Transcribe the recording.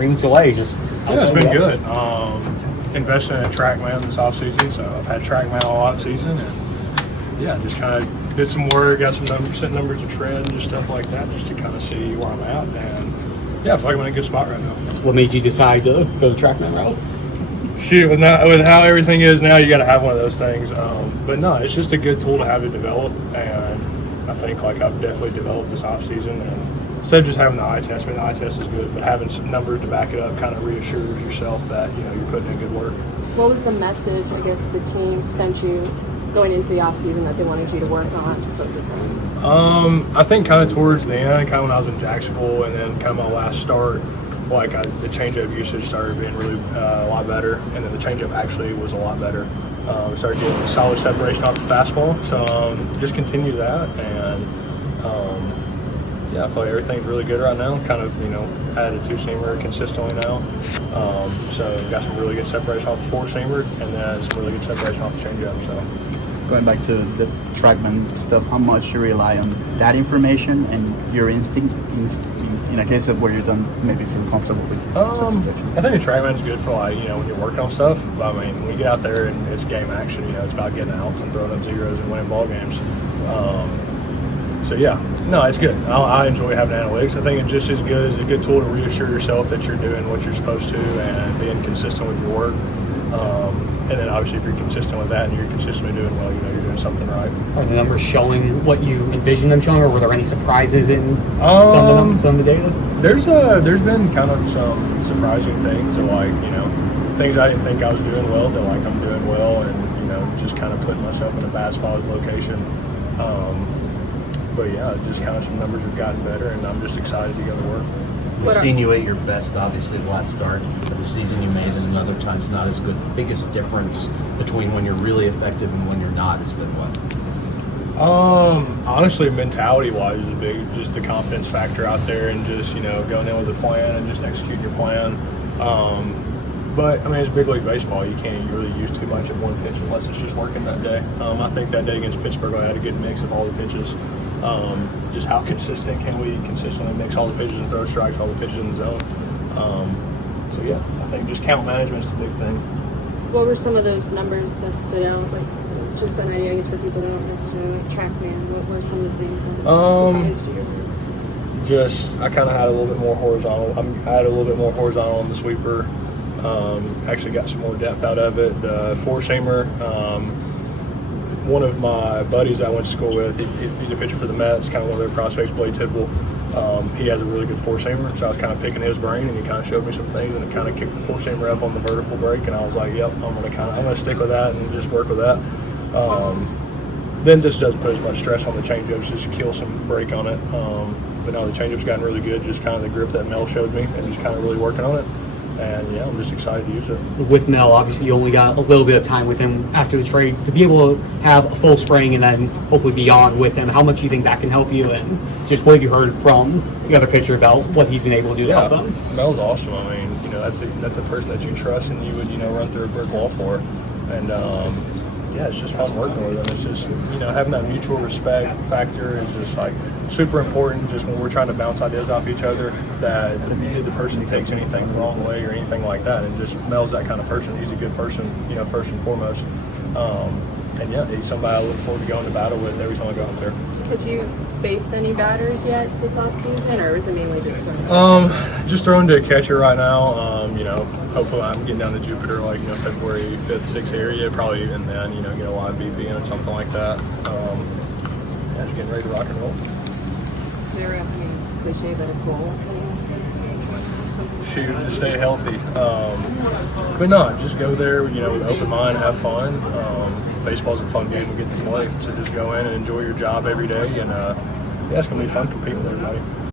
brings joy. Just Yeah, it's been good. Investing in a TrackMan this offseason, so I've had TrackMan all offseason, and yeah, just kind of did some work, got some numbers, set numbers of trend, just stuff like that, just to kind of see where I'm at, and yeah, I feel like I'm in a good spot right now. What made you decide to go the TrackMan route? Shoot, with how everything is now, you got to have one of those things. But no, it's just a good tool to have to develop, and I think like I've definitely developed this offseason. And instead of just having the eye test, the eye test is good, but having some numbers to back it up kind of reassures yourself that you're putting in good work. What was the message, I guess, the team sent you going into the offseason that they wanted you to work on, to focus on? I think kind of towards the end, kind of when I was in Jacksonville, and then kind of my last start, the changeup usage started being really a lot better, and then the changeup actually was a lot better. We started getting solid separation off the fastball, so just continue that, and yeah, I feel like everything's really good right now. Kind of, added a two-seamer consistently now, so got some really good separation off the four-seamer, and then some really good separation off the changeup. So. Going back to the TrackMan stuff, how much you rely on that information and your instinct in a case of where you don't maybe feel comfortable with? I think the TrackMan's good for when you're working on stuff. But, when you get out there and it's game action, it's about getting outs and throwing up zeros and winning ball games. So yeah, no, it's good. I enjoy having analytics. I think it's just as good as a good tool to reassure yourself that you're doing what you're supposed to and being consistent with your work. And then obviously if you're consistent with that and you're consistently doing well, you're doing something right. Are the numbers showing what you envisioned them showing, or were there any surprises in some of the data? There's been kind of some surprising things, or things I didn't think I was doing well that I'm doing well, and just kind of putting myself in a bad spot with location. But yeah, just kind of some numbers have gotten better, and I'm just excited to go to work. We've seen you at your best, obviously, the last start of the season you made, and other times not as good. The biggest difference between when you're really effective and when you're not has been what? Honestly, mentality-wise is a big, just the confidence factor out there, and just, going in with a plan and just executing your plan. But, it's big league baseball. You can't really use too much of one pitch unless it's just working that day. I think that day against Pittsburgh, I had a good mix of all the pitches. Just how consistent can we consistently mix all the pitches and throw strikes, all the pitches in the zone. So yeah, I think just count management is the big thing. What were some of those numbers that stood out? Just an idea, I guess, for people who don't necessarily TrackMan. What were some of the things that surprised you? Just I kind of had a little bit more horizontal. I had a little bit more horizontal on the sweeper. Actually got some more depth out of it. The four-seamer. One of my buddies I went to school with, he's a pitcher for the Mets, kind of one of their prospects, Blade Tidwell. He has a really good four-seamer, so I was kind of picking his brain, and he kind of showed me some things, and it kind of kicked the four-seamer up on the vertical break, and I was like, yep, I'm gonna stick with that and just work with that. Then just doesn't put as much stress on the changeups, just kill some break on it. But no, the changeup's gotten really good, just kind of the grip that Mel showed me, and just kind of really working on it. And yeah, I'm just excited to use it. With Mel, obviously you only got a little bit of time with him after the trade. To be able to have a full spring and then hopefully beyond with him, how much do you think that can help you? And just what have you heard from the other pitcher about what he's been able to do to help them? Mel's awesome. That's a person that you trust and you would run through a brick wall for. And yeah, it's just fun working with him. It's just having that mutual respect factor is just super important. Just when we're trying to bounce ideas off each other, that neither the person takes anything the wrong way or anything like that. And just Mel's that kind of person. He's a good person, first and foremost. And yeah, he's somebody I look forward to going to battle with every time I go out there. Have you faced any batters yet this offseason, or is it mainly just throwing? Just throwing to a catcher right now. Hopefully I'm getting down to Jupiter February 5th, 6th area, probably, and then get a live BP in or something like that. Yeah, just getting ready to rock and roll. Is there it's cliche, but a goal? Shoot, to stay healthy. But no, just go there, with an open mind, have fun. Baseball's a fun game we get to play, so just go in and enjoy your job every day, and yeah, it's gonna be fun competing with everybody.